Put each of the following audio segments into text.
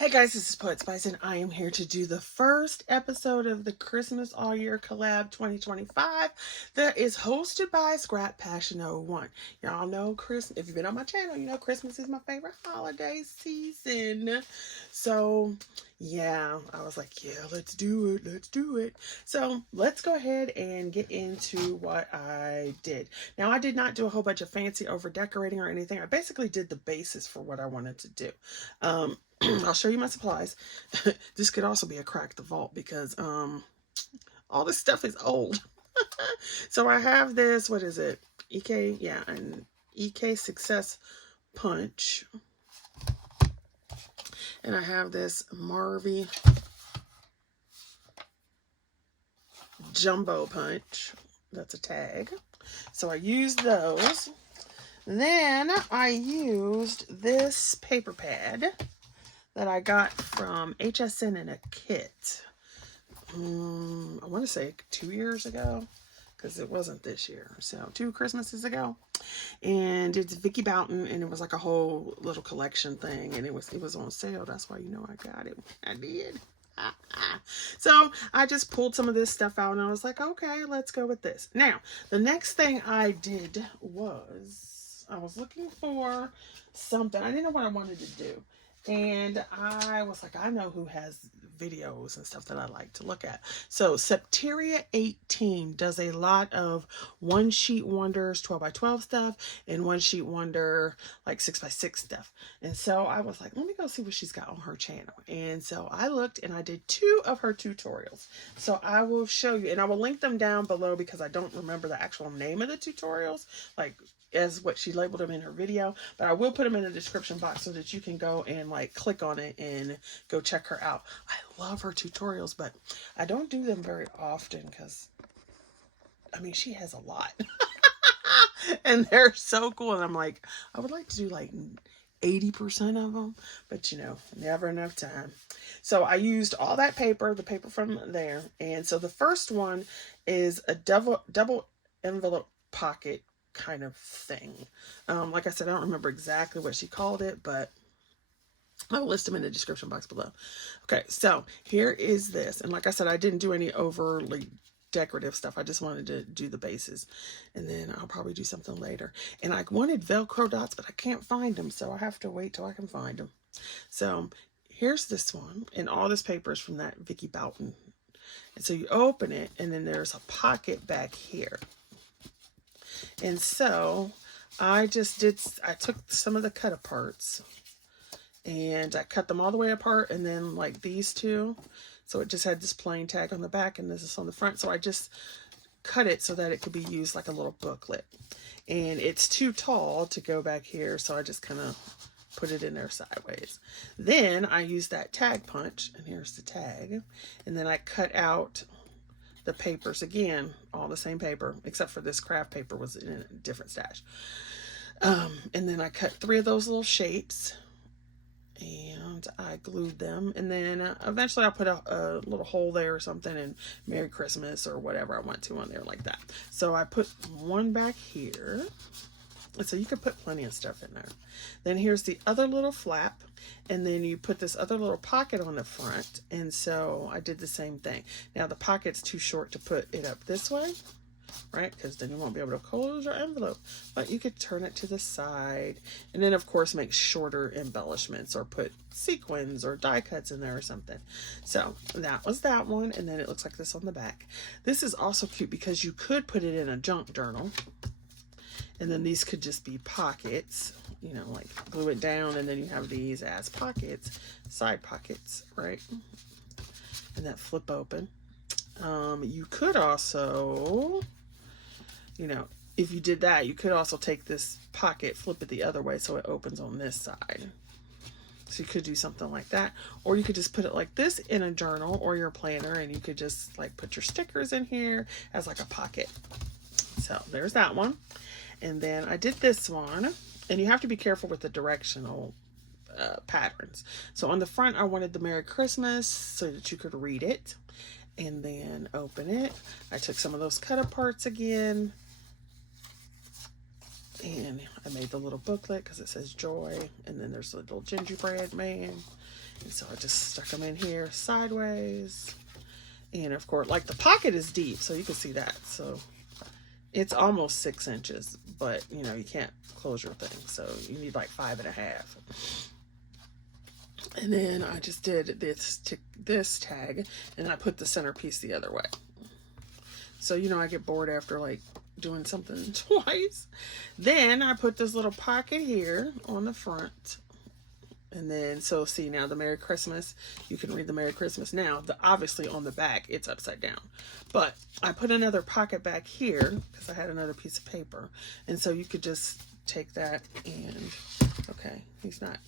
Hey guys, this is Poet Spice, and I am here to do the first episode of the Christmas All Year Collab 2025 that is hosted by Scrap Passion 01. Y'all know Christmas, if you've been on my channel, you know Christmas is my favorite holiday season. So, yeah, I was like, yeah, let's do it. So, let's go ahead and get into what I did. Now, I did not do a whole bunch of fancy over decorating or anything. I basically did the basis for what I wanted to do. I'll show you my supplies. This could also be a crack the vault because all this stuff is old. So I have this, what is it? An EK Success Punch. And I have this Marvy Jumbo Punch. That's a tag. So I used those. Then I used this paper pad that I got from HSN in a kit. I want to say 2 years ago, because it wasn't this year. So 2 Christmases ago. And it's Vicky Boughton, and it was like a whole little collection thing, and it was on sale. That's why you know I got it. I did. So I just pulled some of this stuff out, and I was like, okay, let's go with this. Now, the next thing I did was I was looking for something. I didn't know what I wanted to do. And I was like, I know who has videos and stuff that I like to look at. So Septeria 18 does a lot of one sheet wonders, 12 by 12 stuff, and one sheet wonder, like 6 by 6 stuff. And so I was like, let me go see what she's got on her channel. And so I looked and I did 2 of her tutorials. So I will show you, and I will link them down below because I don't remember the actual name of the tutorials, like as what she labeled them in her video, but I will put them in the description box so that you can go and like click on it and go check her out. I love her tutorials, but I don't do them very often because, I mean, she has a lot and they're so cool. And I'm like, I would like to do like 80% of them, but you know, never enough time. So I used all that paper, the paper from there. And so the first one is a double envelope pocket kind of thing. Like I said, I don't remember exactly what she called it, but I'll list them in the description box below. Okay, so here is this. And like I said, I didn't do any overly decorative stuff. I just wanted to do the bases. And then I'll probably do something later. And I wanted Velcro dots, but I can't find them. So I have to wait till I can find them. So here's this one. And all this paper is from that Vicky Boughton. And so you open it, and then there's a pocket back here. And so I took some of the cut aparts and I cut them all the way apart, and then like these two. So it just had this plain tag on the back and this is on the front. So I just cut it so that it could be used like a little booklet. And it's too tall to go back here. So I just kind of put it in there sideways. Then I used that tag punch, and here's the tag. And then I cut out the papers again, all the same paper, except for this craft paper was in a different stash. And then I cut 3 of those little shapes and I glued them. And then eventually I put a little hole there or something, and Merry Christmas or whatever I want to on there like that. So I put one back here. And so you could put plenty of stuff in there. Then here's the other little flap. And then you put this other little pocket on the front. And so I did the same thing. Now the pocket's too short to put it up this way, right? Because then you won't be able to close your envelope. But you could turn it to the side. And then of course make shorter embellishments or put sequins or die cuts in there or something. So that was that one. And then it looks like this on the back. This is also cute because you could put it in a junk journal. And then these could just be pockets, you know, like glue it down, and then you have these as pockets, side pockets, right? And that flip open. You could also, you know, if you did that, you could also take this pocket, flip it the other way so it opens on this side. So you could do something like that. Or you could just put it like this in a journal or your planner, and you could just like put your stickers in here as like a pocket. So there's that one. And then I did this one, and you have to be careful with the directional patterns. So on the front, I wanted the Merry Christmas so that you could read it and then open it. I took some of those cut aparts again And I made the little booklet because it says joy. And then there's a little gingerbread man. And so I just stuck them in here sideways. And of course, like the pocket is deep, so you can see that. So it's almost 6 inches, but you know, you can't close your thing. So you need like 5.5. And then I just did this tag, and then I put the centerpiece the other way. So, you know, I get bored after like doing something twice. Then I put this little pocket here on the front. And then, so see now the Merry Christmas, you can read the Merry Christmas now. Obviously on the back, it's upside down. But I put another pocket back here because I had another piece of paper. And so you could just take that and, okay, he's not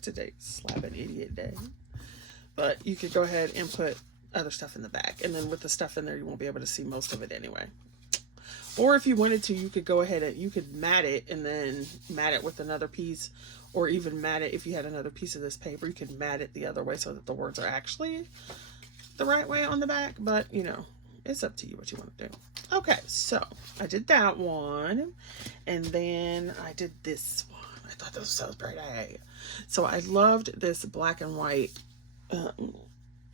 today, slapping idiot day. But you could go ahead and put other stuff in the back. And then with the stuff in there, you won't be able to see most of it anyway. Or if you wanted to, you could go ahead and you could mat it and then mat it with another piece. Or even mat it, if you had another piece of this paper, you could mat it the other way so that the words are actually the right way on the back. But, you know, it's up to you what you want to do. Okay, so I did that one. And then I did this one. I thought this was so pretty. So I loved this black and white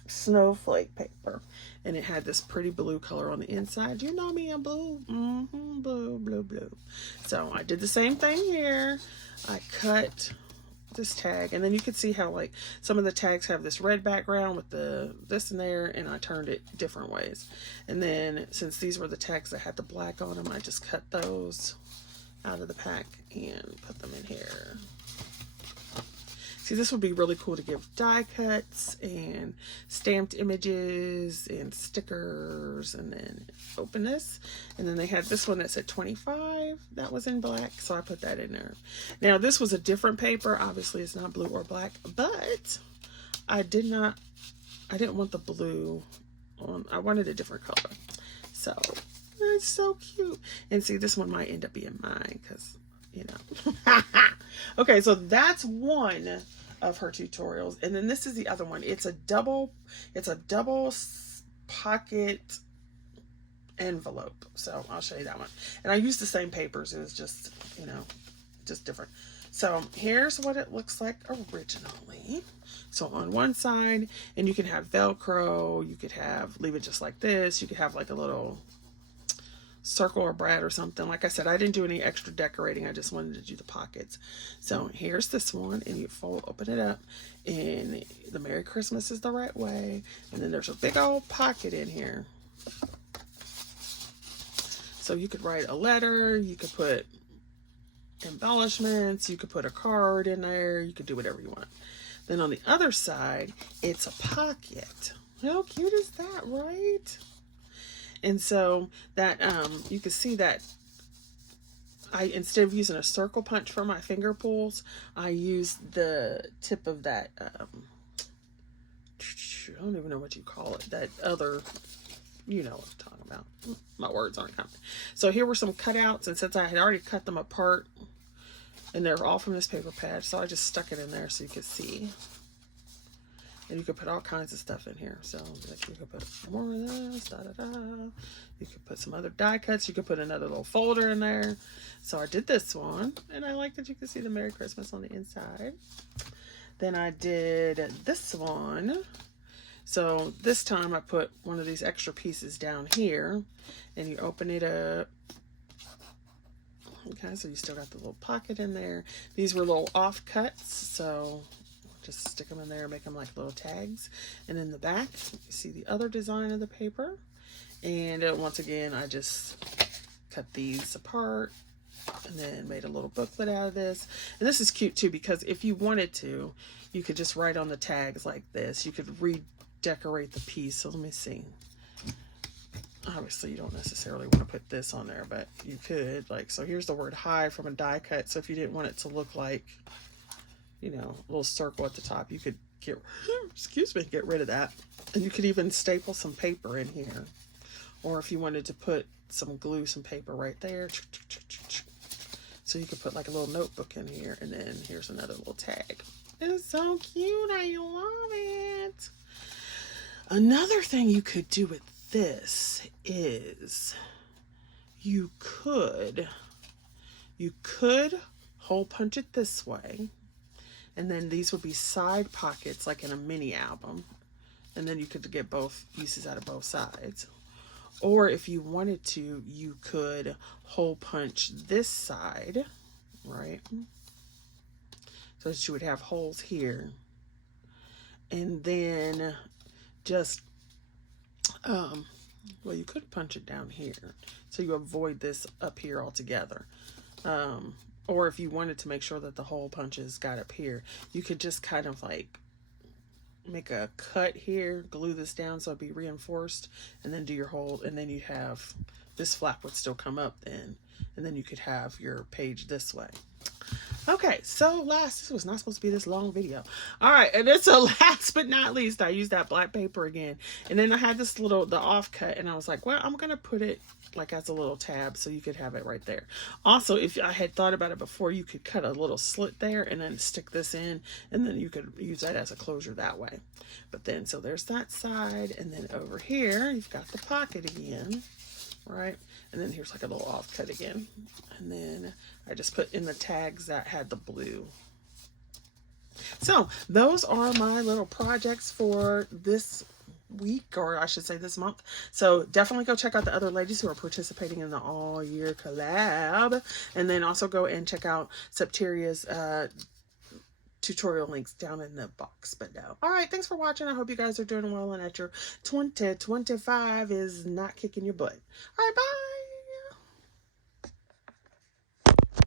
snowflake paper. And it had this pretty blue color on the inside. You know me in blue. Blue, blue, blue. So I did the same thing here. I cut this tag, and then you can see how like some of the tags have this red background with this in there, and I turned it different ways. And then since these were the tags that had the black on them, I just cut those out of the pack and put them in here. See, this would be really cool to give die cuts and stamped images and stickers. And then open this. And then they had this one that said 25. That was in black. So I put that in there. Now, this was a different paper. Obviously, it's not blue or black. But I didn't want the blue on. I wanted a different color. So it's so cute. And see, this one might end up being mine because, you know. Okay, so that's one of her tutorials, and then this is the other one. It's a double pocket envelope. So I'll show you that one. And I used the same papers. It was just, you know, just different. So here's what it looks like originally. So on one side, and you can have Velcro. You could leave it just like this. You could have like a little circle or brad or something. Like I said, I didn't do any extra decorating. I just wanted to do the pockets. So here's this one, and you open it up, and the Merry Christmas is the right way. And then there's a big old pocket in here. So you could write a letter, you could put embellishments, you could put a card in there, you could do whatever you want. Then on the other side, it's a pocket. How cute is that, right? And so that, you can see that instead of using a circle punch for my finger pulls, I used the tip of that, I don't even know what you call it, that other, you know what I'm talking about. My words aren't coming. So here were some cutouts, and since I had already cut them apart, and they're all from this paper pad, so I just stuck it in there so you could see. And you could put all kinds of stuff in here. So like you could put more of this, You could put some other die cuts. You could put another little folder in there. So I did this one, and I like that you can see the Merry Christmas on the inside. Then I did this one. So this time I put one of these extra pieces down here, and you open it up. Okay, so you still got the little pocket in there. These were little offcuts, so just stick them in there, make them like little tags. And in the back, you see the other design of the paper. And once again, I just cut these apart and then made a little booklet out of this. And this is cute too, because if you wanted to, you could just write on the tags like this. You could redecorate the piece. So let me see. Obviously, you don't necessarily want to put this on there, but you could. Like, so here's the word hi from a die cut. So if you didn't want it to look like, you know, a little circle at the top, you could get rid of that. And you could even staple some paper in here. Or if you wanted to put some glue, some paper right there. So you could put like a little notebook in here, and then here's another little tag. It's so cute, I love it. Another thing you could do with this is you could You could hole punch it this way, and then these would be side pockets like in a mini album, and then you could get both pieces out of both sides. Or if you wanted to, you could hole punch this side, right? So that you would have holes here. And then just, well, you could punch it down here. So you avoid this up here altogether. Or if you wanted to make sure that the hole punches got up here, you could just kind of like make a cut here, glue this down so it'd be reinforced, and then do your hole, and then you'd have, this flap would still come up then, and then you could have your page this way. Okay, so this was not supposed to be this long video. All right, and then so last but not least, I used that black paper again. And then I had this the offcut, and I was like, well, I'm going to put it like as a little tab so you could have it right there. Also, if I had thought about it before, you could cut a little slit there and then stick this in, and then you could use that as a closure that way. But then, so there's that side, and then over here, you've got the pocket again. Right, and then here's like a little offcut again, and then I just put in the tags that had the blue. So those are my little projects for this week, or I should say this month. So definitely go check out the other ladies who are participating in the all year collab, and then also go and check out Septeria's tutorial links down in the box below. All right, thanks for watching. I hope you guys are doing well and that your 2025 is not kicking your butt. All right, bye.